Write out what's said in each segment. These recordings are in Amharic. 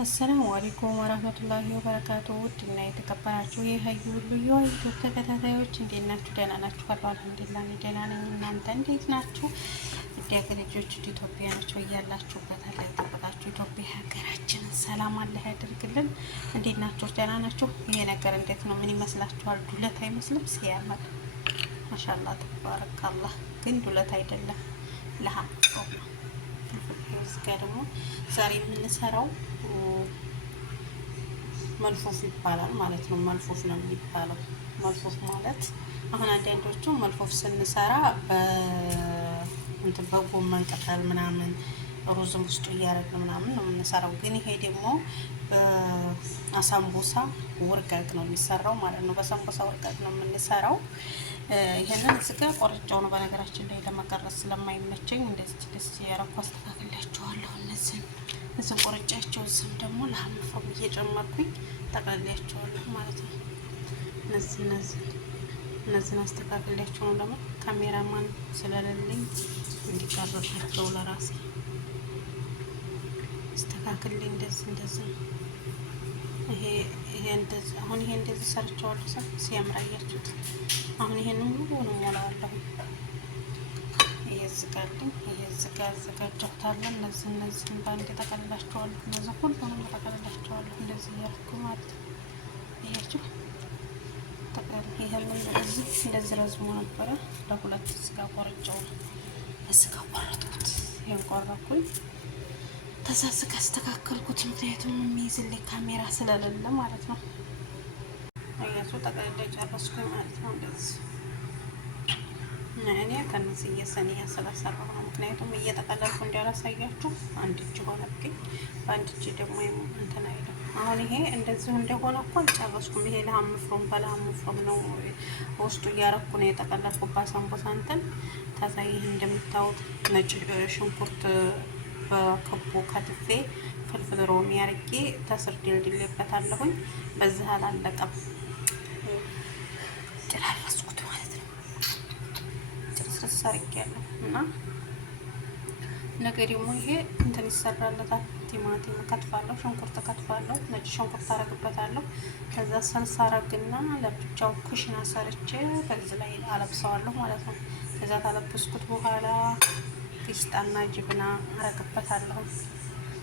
አሰላሙ አለይኩም ወራህመቱላሂ ወበረካቱሁ። ውድና የተከበራችሁ የሀዩ ልዩ ዩቲዩብ ተከታታዮች እንዴት ናችሁ? ደህና ናችሁ? አልሐምዱሊላህ እኔ ደህና ነኝ። እናንተ እንዴት ናችሁ? ኢትዮጵያ ልጆች ኢትዮጵያኖች ያላችሁበት አለ ይጠብቃችሁ። ኢትዮጵያ ሀገራችንን ሰላም አላህ ያደርግልን። እንዴት ናችሁ? ደህና ናችሁ? ይሄ ነገር እንዴት ነው? ምን ይመስላችኋል? ዱለት አይመስልም? ሲያምር ማሻአላህ ተባረካላህ። ግን ዱለት አይደለም ለሀም ነው። እዚህ ጋር ደግሞ ዛሬ የምንሰራው መልፎፍ ይባላል ማለት ነው። መልፎፍ ነው የሚባለው። መልፎፍ ማለት አሁን አንዳንዶቹ መልፎፍ ስንሰራ በጎመን ቅጠል ምናምን ሩዝም ውስጡ እያደረግን ምናምን ነው የምንሰራው። ግን ይሄ ደግሞ በአሳምቡሳ ውርቀቅ ነው የሚሰራው ማለት ነው። በሳምቡሳ ውርቀቅ ነው የምንሰራው። ይሄንን እዚጋ ቆርጬው ነው በነገራችን ላይ ለመቀረጽ ስለማይመቸኝ እንደዚህ ደስ ያረኩ አስተካክላቸዋለሁ። እነዚህ ቆርጫቸው እዚህም ደግሞ ለሀምፍሮም እየጨመርኩኝ ጠቅልላቸዋለሁ ማለት ነው። እነዚህን አስተካክላቸው ነው ደግሞ ካሜራማን ስለሌለኝ እንዲቀርጻቸው ለራሴ አስተካክልኝ እንደዚህ ይሄ እንደዚህ አሁን ይሄ እንደዚህ ሰርቻለሁ። ሲያምር አያችሁት? አሁን ይሄንን ሁሉንም ሞላዋለሁ። እየዝጋልኝ እየዝጋ አዘጋጃታለሁ። እነዚህን ባንድ ተቀልላቸዋለሁ። እነዚህ ሁሉንም ተቀልላቸዋለሁ እንደዚህ እያልኩ ማለት ነው። እያችሁ ተቀል ይሄንን እንደዚህ ረዝሞ ነበረ። ለሁለት ስጋ ቆርጬው ስጋ ቆረጥኩት። ይሄን ቆረጥኩኝ ተሳስከ አስተካከልኩት። ምክንያቱም የሚይዝልኝ ካሜራ ስለሌለ ማለት ነው። አያችሁ ጠቅልላ ጨረስኩኝ ማለት ነው። እንደዚህ እኔ ከነዚህ እየሰኒያ ስለሰራሁ ነው። ምክንያቱም እየጠቀለልኩ እንዳላሳያችሁ አንድ እጅ ሆነብኝ፣ በአንድ እጅ ደግሞ እንትን አይልም። አሁን ይሄ እንደዚሁ እንደሆነ እኮ አልጨረስኩም። ይሄ ለሀምፍሮም በለሀምፍሮም ነው ውስጡ እያረኩ ነው የጠቀለልኩባት ሳምቡሳ እንትን ታሳይህ። እንደምታዩት ነጭ ሽንኩርት በክቡ ከትፌ ፍልፍል ሮሚ አርጌ ተስር ድልድሌበታለሁኝ። በዚህ አላለቀም፣ ጨራረስኩት ማለት ነው። ጭርስርስ አርጌያለሁ እና ነገ ደግሞ ይሄ እንትን ይሰራለታል። ቲማቲም ከትፋለሁ፣ ሽንኩርት ከትፋለሁ፣ ነጭ ሽንኩርት አረግበታለሁ። ከዛ ሰልሳ አረግና ለብቻው ኩሽና ሰርቼ በዚህ ላይ አለብሰዋለሁ ማለት ነው። ከዛ ታለበስኩት በኋላ ፊስጣና ጅብና አረግበታለሁ።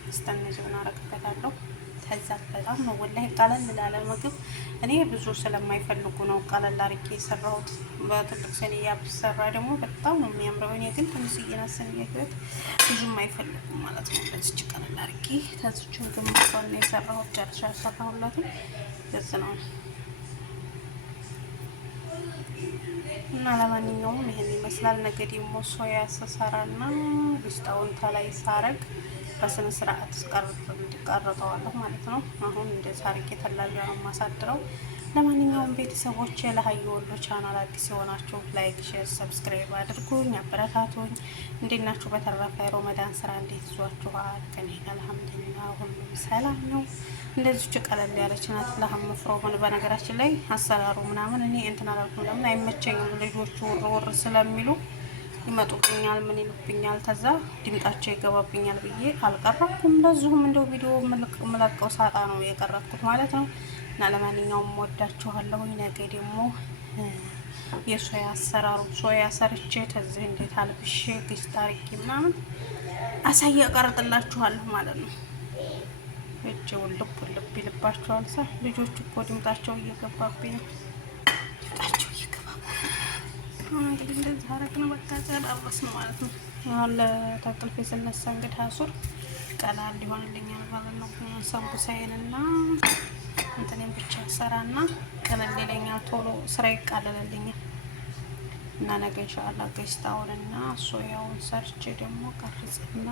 ፊስጣና ጅብና አረግበታለሁ። ከዛ በጣም ነው ወላሂ ቀለል ላለ ምግብ። እኔ ብዙ ስለማይፈልጉ ነው ቀለል አርጌ የሰራሁት። በትልቅ ሰኒያ ቢሰራ ደግሞ በጣም ነው የሚያምረው። እኔ ግን ትንሽዬ ናት ሰኒያ ህይወት ብዙም አይፈልጉም ማለት ነው። ለዚች ቀለል አርጌ ከዚች ግማሿን ነው የሰራሁት። ጨርሻ ያሰራሁላትም ገዝ ነው እና ለማንኛውም ይሄን ይመስላል። ነገ ደግሞ ሶያ ስሰራና ውስጣውን ተላይ ሳረግ በስነ ስርዓት ቀርጠዋለሁ ማለት ነው። አሁን እንደዛ አርጌ ተላላ ነው ማሳድረው። ለማንኛውም ቤተሰቦች ለሀዩ ወሎ ቻናል አዲስ የሆናችሁ ላይክ፣ ሼር፣ ሰብስክራይብ አድርጉኝ፣ አበረታቱኝ። እንዴት ናችሁ? በተረፈ ሮመዳን ስራ እንዴት ይዟችኋል? ከኔ ጋር አልሐምዱሊላህ ሁሉም ሰላም ነው። እንደዚሁ ቀለል ያለች ናት ለሀምፍሮም። በነገራችን ላይ አሰራሩ ምናምን እኔ እንትን አላልኩም። ለምን አይመቸኝም፣ ልጆቹ ወር ስለሚሉ ይመጡብኛል፣ ምን ይሉብኛል፣ ተዛ ድምጣቸው ይገባብኛል ብዬ አልቀረብኩም። ለዚሁም እንደው ቪዲዮ መለቀው ሳጣ ነው የቀረብኩት ማለት ነው። እና ለማንኛውም ወዳችኋለሁ። ነገ ደግሞ የሶያ አሰራሩ ሶያ ሰርቼ ተዚህ እንዴት አልብሼ ግስት አርጌ ምናምን ቀርጥላችኋለሁ ማለት ነው። እጅውን ልብ ይልባችኋል። ልጆቹ እኮ ድምጣቸው እየገባብኝ ነው። ድምጣቸው እንግዲህ እንደዚህ አረግን በቃ ጨራረስን ማለት ነው። አሁን ለተቅልፌ ስነሳ እንግዲህ አሱር ቀላል ሊሆንልኛል ማለት ነው። ሳምቡሳዬንና እንትኔን ብቻ ሰራና ቀለል ይለኛል፣ ቶሎ ስራ ይቃለልልኛል። እና ነገ ኢንሻአላህ ገስታውንና ሶያውን ሰርቼ ደግሞ ቀርጽና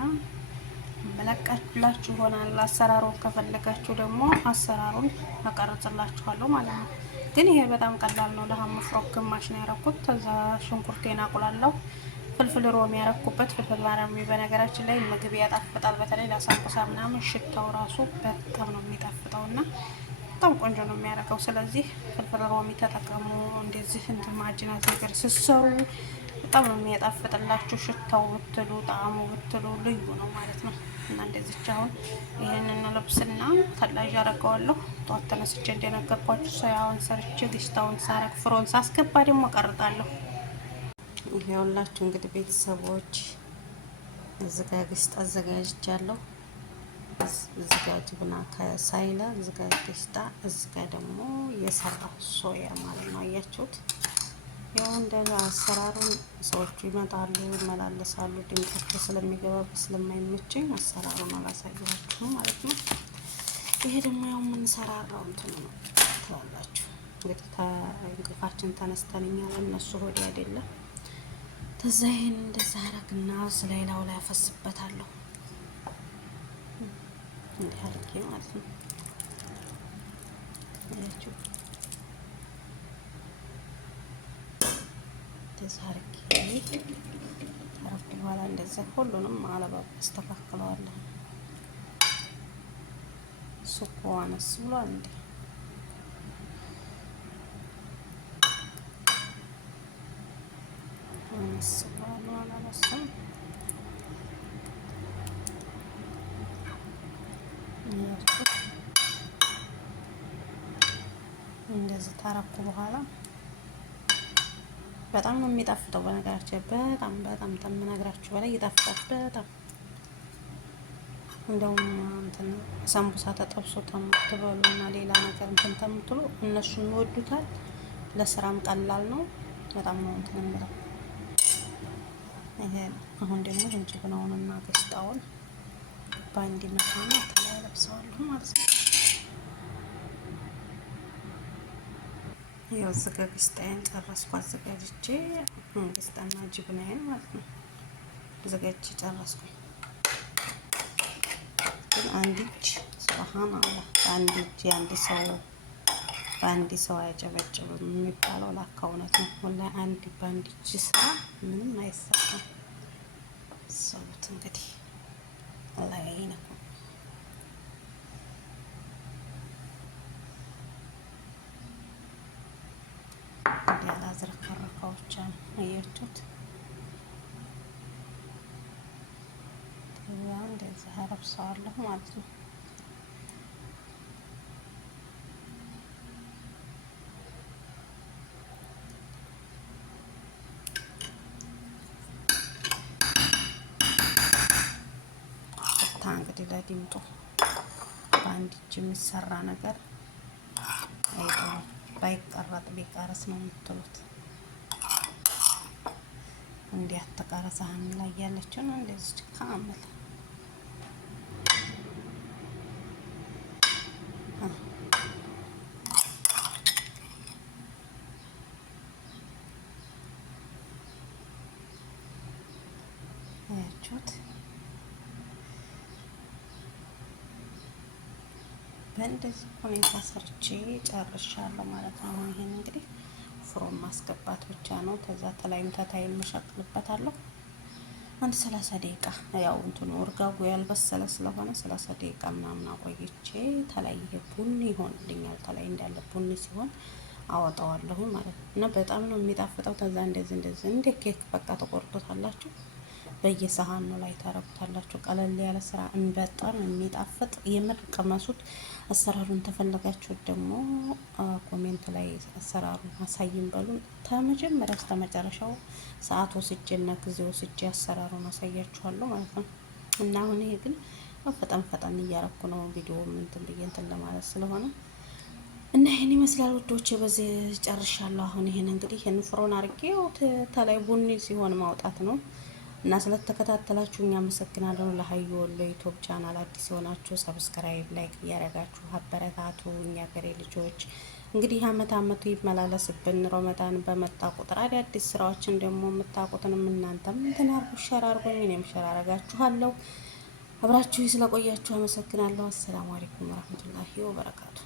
መለቃላችሁ ይሆናል። አሰራሩን ከፈለጋችሁ ደግሞ አሰራሩን አቀርጽላችኋለሁ ማለት ነው። ግን ይሄ በጣም ቀላል ነው። ለሀምፍሮም ግማሽ ነው ያረኩት። ከዛ ሽንኩርቴን አቁላለሁ። ፍልፍል ሮሚ ያረኩበት። ፍልፍል ሮሚ በነገራችን ላይ ምግብ ያጣፍጣል። በተለይ ለሳምቡሳ ምናምን ሽታው ራሱ በጣም ነው የሚጣፍጠውና በጣም ቆንጆ ነው የሚያደርገው። ስለዚህ ፍልፍል ሮሚ ተጠቀሙ። እንደዚህ እንትን ማጅናት ነገር ስሰሩ በጣም ነው የሚያጣፍጥላችሁ። ሽታው ብትሉ ጣዕሙ ብትሉ ልዩ ነው ማለት ነው። እና እንደዚች አሁን ይህንን ልብስና ተላዥ አደርገዋለሁ። ጠዋት ተነስቼ እንደነገርኳችሁ ሶያውን ሰርቼ ግሽታውን ሳረግ ፍሮን ሳስገባ ደግሞ ቀርጣለሁ። ይሄውላችሁ እንግዲህ ቤተሰቦች እዚህ ጋር ግሽጣ አዘጋጅቻለሁ። እዚህ ጋር ጅብና ከሳይላ እዚህ ጋር ግሽጣ፣ እዚህ ጋር ደግሞ የሰራሁ ሶያ ማለት ነው። አያችሁት? ያው እንደዛ አሰራሩን ሰዎቹ ይመጣሉ ይመላለሳሉ። ድምጻቸው ስለሚገባ ስለማይመቸኝ አሰራሩን አላሳየኋችሁም ማለት ነው። ይሄ ደግሞ ያው የምንሰራራው እንትን ነው ትላላችሁ። እንግዲህ እንቅልፋችን ተነስተን እኛ ለእነሱ ሆዴ አይደለም። ከዛ ይሄን እንደዛ አረግና ስለሌላው ላይ አፈስበታለሁ እንዲህ አድርጌ ማለት ነው። አያችሁ እንደዛ አድርጌ አረፍኩ በኋላ እንደዛ ሁሉንም አለባብ አስተካክለዋለሁ። ሱቁ አነስ ብሏል እንዴ! አነስ ብሏል አላነሳም። እንደዚህ ታረኩ በኋላ በጣም ነው የሚጣፍጠው። በነገራችን በጣም በጣም ከምነግራችሁ በላይ ይጣፍጣል። በጣም እንደውም እንትን ሰንቡሳ ተጠብሶ ተምትበሉ እና ሌላ ነገር እንትን ተምትሉ እነሱ ይወዱታል። ለስራም ቀላል ነው። በጣም ነው እንትን የሚለው። ይሄ አሁን ደግሞ ዝንጅብላውንና ገሽጣውን በአንድ ነፋና ተላይ ለብሰዋለሁ ማለት ነው። ያው እዚህ ጋር ግሽጣዬን ጨረስኩ አዘጋጅቼ ግሽጣና ጅብናዬን ማለት ነው አዘጋጅቼ ጨረስኩ። ግን አንድ እጅ ሱብሃንአላህ በአንድ እጅ በአንድ ሰው አያጨበጭብም የሚባለው ላካ እውነት ነው። ወላሂ በአንድ እጅ ስራ ምንም አይሰራም። ሰውት እንግዲህ አላህ ይነኩ። ያላዝረከረካዎች አያችሁት? እንደዚህ አረብሰዋለሁ ማለት ነው። እንግዲህ ለድምጡ በአንድ እጅ የሚሰራ ነገር አይደለም። ባይቀረጥ ቢቀርስ ነው የምትሉት። እንዲህ አተቀረ ሳህን ላይ ያለችው ነው እንደዚህ ካመል አያችሁት? በእንደዚህ ሁኔታ ሰርቼ ጨርሻለሁ ማለት ነው። አሁን ይሄን እንግዲህ ፍሮን ማስገባት ብቻ ነው። ከዛ ተላይም ተታይም መሸቅልበታለሁ። አንድ 30 ደቂቃ ያው እንትኑ እርጋጉ ያልበሰለ ስለሆነ 30 ደቂቃ ምናምን አቆይቼ ተላይ ይሄ ቡኒ ይሆንልኛል። ተላይ እንዳለ ቡኒ ሲሆን አወጣዋለሁ ማለት ነው። እና በጣም ነው የሚጣፍጠው። ከዛ እንደዚህ እንደ ኬክ በቃ ተቆርጦታላችሁ በየሰሃኑ ላይ ታረጉታላችሁ። ቀለል ያለ ስራ በጣም የሚጣፍጥ የምር ቅመሱት። አሰራሩን ተፈለጋችሁ ደግሞ ኮሜንት ላይ አሰራሩን አሳይን በሉን። ከመጀመሪያ እስከ መጨረሻው ሰዓት ወስጄና ጊዜ ወስጄ አሰራሩን አሳያችኋለሁ ማለት ነው። እና አሁን ይሄ ግን ፈጠን እያረኩ ነው ቪዲዮ እንትን ብዬ እንትን ለማለት ስለሆነ እና ይሄን ይመስላል ውዶቼ። በዚህ ጨርሻለሁ። አሁን ይሄን እንግዲህ ይሄን ፍሮን አድርጌው ተላይ ቡኒ ሲሆን ማውጣት ነው። እና ስለተከታተላችሁ እኛ አመሰግናለሁ። ለሀዩ ወሎ ዩቲዩብ ቻናል አዲስ የሆናችሁ ሰብስክራይብ፣ ላይክ እያደረጋችሁ አበረታቱ። እኛ ገሬ ልጆች እንግዲህ አመቱ ይመላለስብን። ረመዳን በመጣ ቁጥር አዳዲስ ስራዎችን ደግሞ የምታውቁትንም እናንተም እንትን አድርጉ፣ ሸር አድርጉኝ፣ እኔም ሸር አደርጋችኋለሁ። አብራችሁ ስለቆያችሁ አመሰግናለሁ። አሰላሙ አለይኩም ወራህመቱላሂ ወበረካቱ።